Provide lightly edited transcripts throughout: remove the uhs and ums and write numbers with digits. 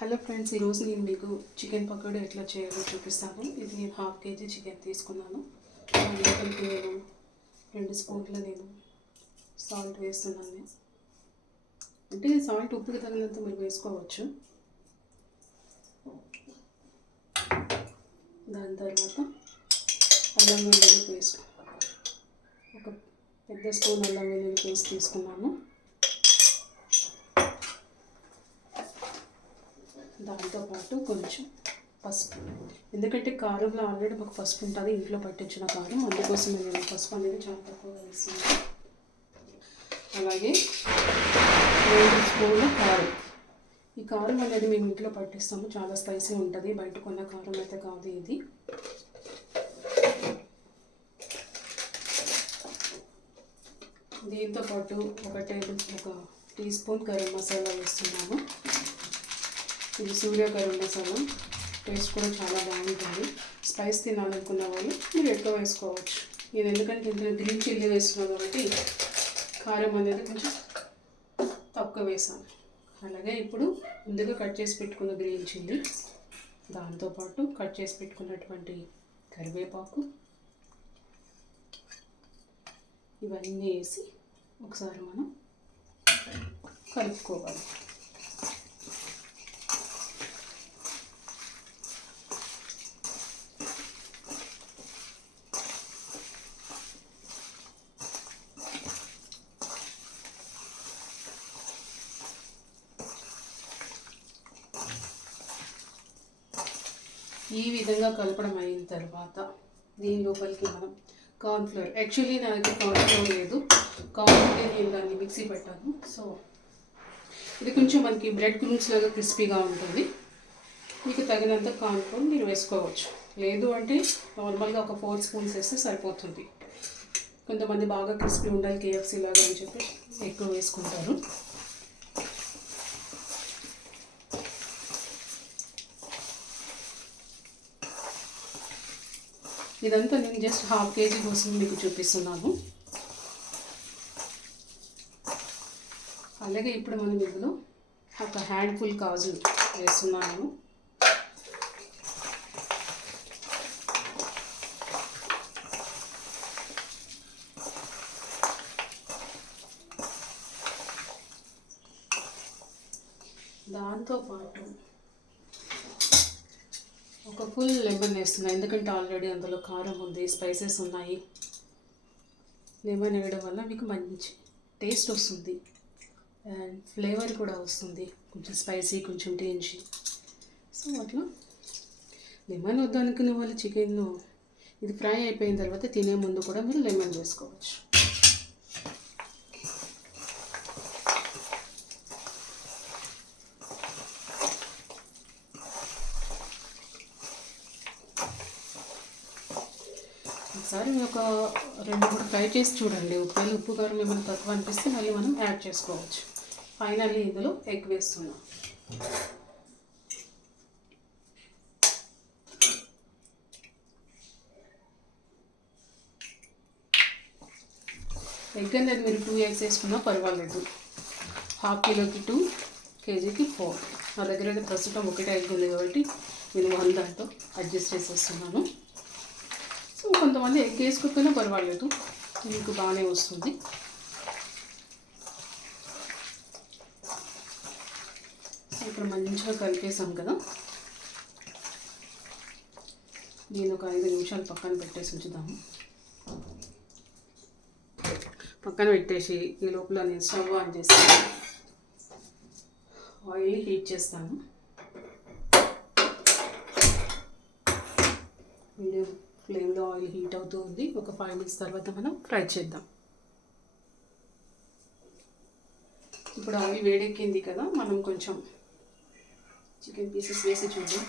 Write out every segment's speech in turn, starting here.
Hello friends, ఈరోజు నేను మీకు చికెన్ పకోడీ ఎట్లా చేయాలో చూపిస్తాను. ఇది నేను హాఫ్ కేజీ చికెన్ తీసుకున్నాను. లోపలికి నేను 2 స్పూన్ల నేను సాల్ట్ వేస్తున్నాను. అంటే సాల్ట్ ఉప్పుకి తగినంత మీరు వేసుకోవచ్చు. దాని తర్వాత అల్లం వెల్లుల్లి పేస్ట్, ఒక పెద్ద స్పూన్ అల్లం వెల్లుల్లి పేస్ట్ తీసుకున్నాను. దాంతోపాటు కొంచెం పసుపు, ఎందుకంటే కారంలో ఆల్రెడీ మాకు పసుపు ఉంటుంది, ఇంట్లో పట్టించిన కారం, అందుకోసం నేను పసుపు అనేది చాలా తక్కువగా వేస్తున్నాను. అలాగే 2 స్పూన్ల కారం. ఈ కారం అనేది మేము ఇంట్లో పట్టిస్తాము, చాలా స్పైసీ ఉంటుంది, బయట కొన్న కారం అయితే కాదు ఇది. దీంతోపాటు ఒక టీ స్పూన్ గరం మసాలా వేస్తున్నాను. ఇది సూర్య గరం మసాలా, టేస్ట్ కూడా చాలా బాగుంటుంది. స్పైస్ తినాలనుకున్న వాళ్ళు మీరు ఎక్కువ వేసుకోవచ్చు. నేను ఎందుకంటే ఇందులో గ్రీన్ చిల్లీ వేస్తున్నాను కాబట్టి కారం అనేది కొంచెం తక్కువ వేసాను. అలాగే ఇప్పుడు ముందుగా కట్ చేసి పెట్టుకున్న గ్రీన్ చిల్లీ, దాంతోపాటు కట్ చేసి పెట్టుకున్నటువంటి కరివేపాకు, ఇవన్నీ వేసి ఒకసారి మనం కలుపుకోవాలి. ఈ విధంగా కలపడం అయిన తర్వాత దీని లోపలికి మనం కార్న్ఫ్లోర్, యాక్చువల్లీ నా దగ్గర కార్న్ఫ్లోర్ లేదు, కాబట్టి నేను దాన్ని మిక్సీ పెట్టాను. సో ఇది కొంచెం మనకి బ్రెడ్ క్రూమ్స్ లాగా క్రిస్పీగా ఉంటుంది. మీకు తగినంత కార్న్ఫ్లోర్ మీరు వేసుకోవచ్చు, లేదు అంటే నార్మల్గా ఒక 4 స్పూన్స్ వేస్తే సరిపోతుంది. కొంతమంది బాగా క్రిస్పీ ఉండాలి కేఎఫ్సీ లాగా అని చెప్పి ఎక్కువ వేసుకుంటారు. ఇదంతా నేను జస్ట్ హాఫ్ కేజీ కోసం మీకు చూపిస్తున్నాను. అలాగే ఇప్పుడు మనం ఇందులో ఒక హ్యాండ్ఫుల్ కాజు వేస్తున్నాను. దాంతోపాటు ఒక ఫుల్ లెమన్ వేస్తున్నాను, ఎందుకంటే ఆల్రెడీ అందులో కారం ఉంది, స్పైసెస్ ఉన్నాయి. లెమన్ వేయడం వల్ల మీకు మంచి టేస్ట్ వస్తుంది అండ్ ఫ్లేవర్ కూడా వస్తుంది, కొంచెం స్పైసీ, కొంచెం టేంజీ. సో అట్లా లెమన్ వద్దనుకునే వాళ్ళు చికెన్ ఇది ఫ్రై అయిపోయిన తర్వాత తినే ముందు కూడా మీరు లెమన్ వేసుకోవచ్చు. ఒకసారి ఒక 2-3 ఫ్రై చేసి చూడండి. ఒకవేళ ఉప్పు కారం ఏమైనా తక్కువ అనిపిస్తే మళ్ళీ మనం యాడ్ చేసుకోవచ్చు. ఫైనల్లీ ఇందులో ఎగ్ వేస్తున్నాం. ఎగ్ అనేది మీరు 2 eggs వేసుకున్నా పర్వాలేదు. హాఫ్ కిలోకి 2, కేజీకి 4. నా దగ్గర అయితే ప్రస్తుతం 1 egg ఉంది కాబట్టి నేను 1 దాంతో అడ్జస్ట్ చేసేస్తున్నాను. సో కొంతమంది ఎగ్ వేసుకోకపోయినా పర్వాలేదు, మీకు బాగానే వస్తుంది. ఇప్పుడు మంచిగా కలిపేసాం కదా, నేను ఒక 5 నిమిషాలు పక్కన పెట్టేసి ఉంచుదాము. పక్కన పెట్టేసి ఈ లోపల నేను స్టవ్ ఆన్ చేసి ఆయిల్ హీట్ చేస్తాను. మీడియం ఫ్లేమ్లో ఆయిల్ హీట్ అవుతూ ఉంది. ఒక 5 minutes తర్వాత మనం ఫ్రై చేద్దాం. ఇప్పుడు ఆయిల్ వేడెక్కింది కదా, మనం కొంచెం చికెన్ పీసెస్ వేసి చూద్దాం.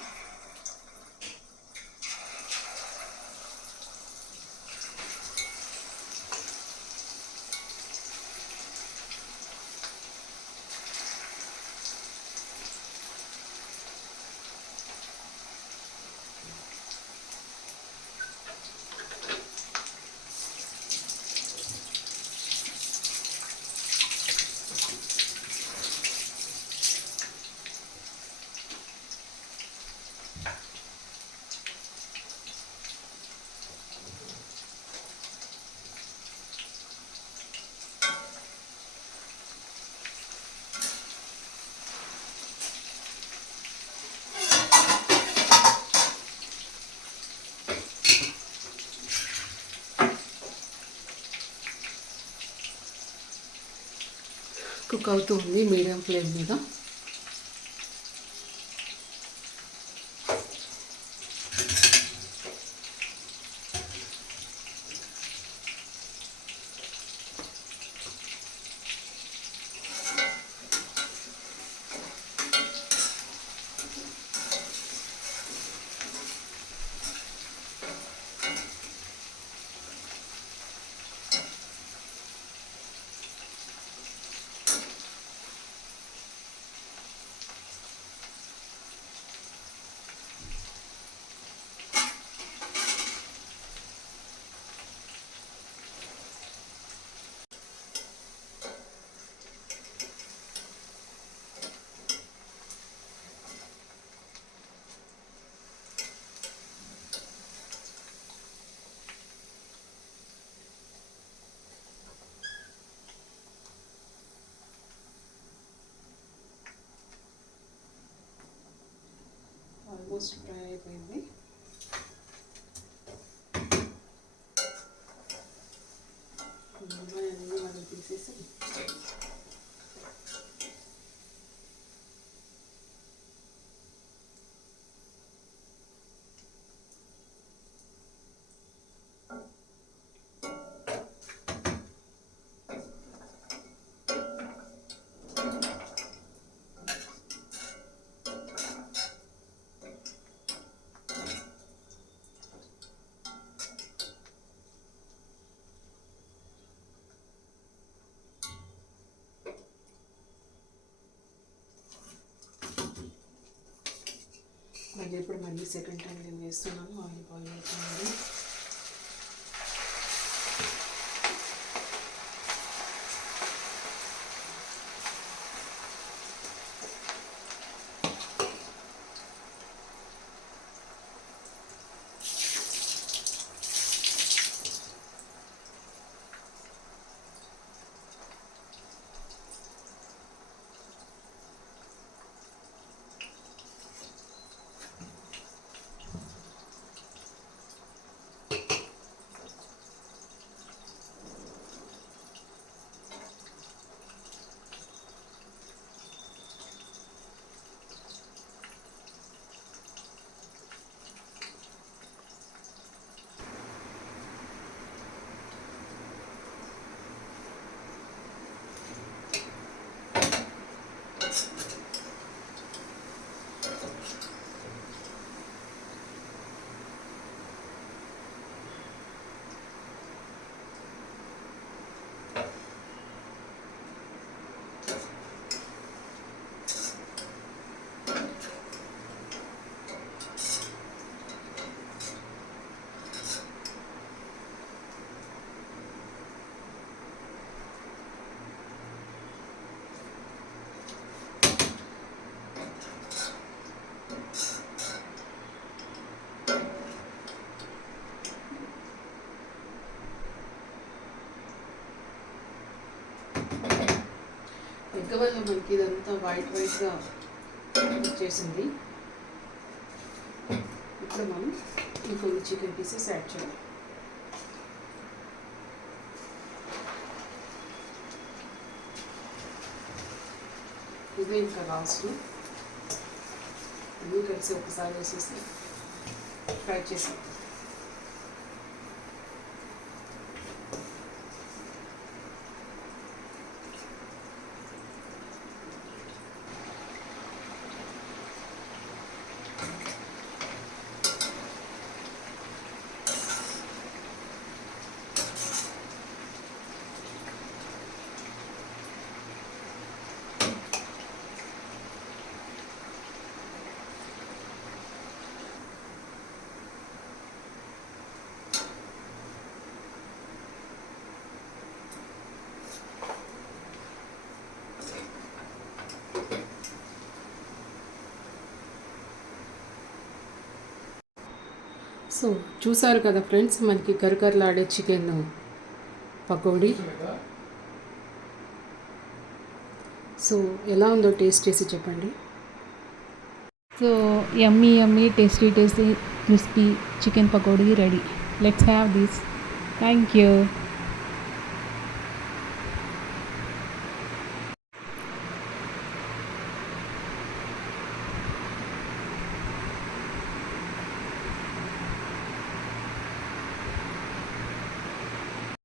కుక్ అవుతూ ఉంది మీడియం ఫ్లేమ్ మీద. ఆల్మోస్ట్ ఫ్రై అయిపోయింది. అన్నీ మనం తీసేసి మళ్ళీ ఇప్పుడు సెకండ్ టైం నేను వేస్తున్నాను. ఆయిల్ బాయిల్ అవుతుంది. ఎగ్ వల్ల మనకి ఇదంతా వైట్గా వచ్చేసింది. ఇప్పుడు మనం ఇంకొన్ని చికెన్ పీసెస్ యాడ్ చేయాలి. ఇది ఇంకా లాస్ట్లో అన్నీ కలిసి ఒకసారి వేసేసి ఫ్రై చేసాం. సో చూసారు కదా ఫ్రెండ్స్, మనకి కరకరలాడే చికెన్ పకోడీ. సో ఎలా ఉందో టేస్ట్ చేసి చెప్పండి. So yummy tasty crispy chicken pakodi ready. Let's have this. Thank you.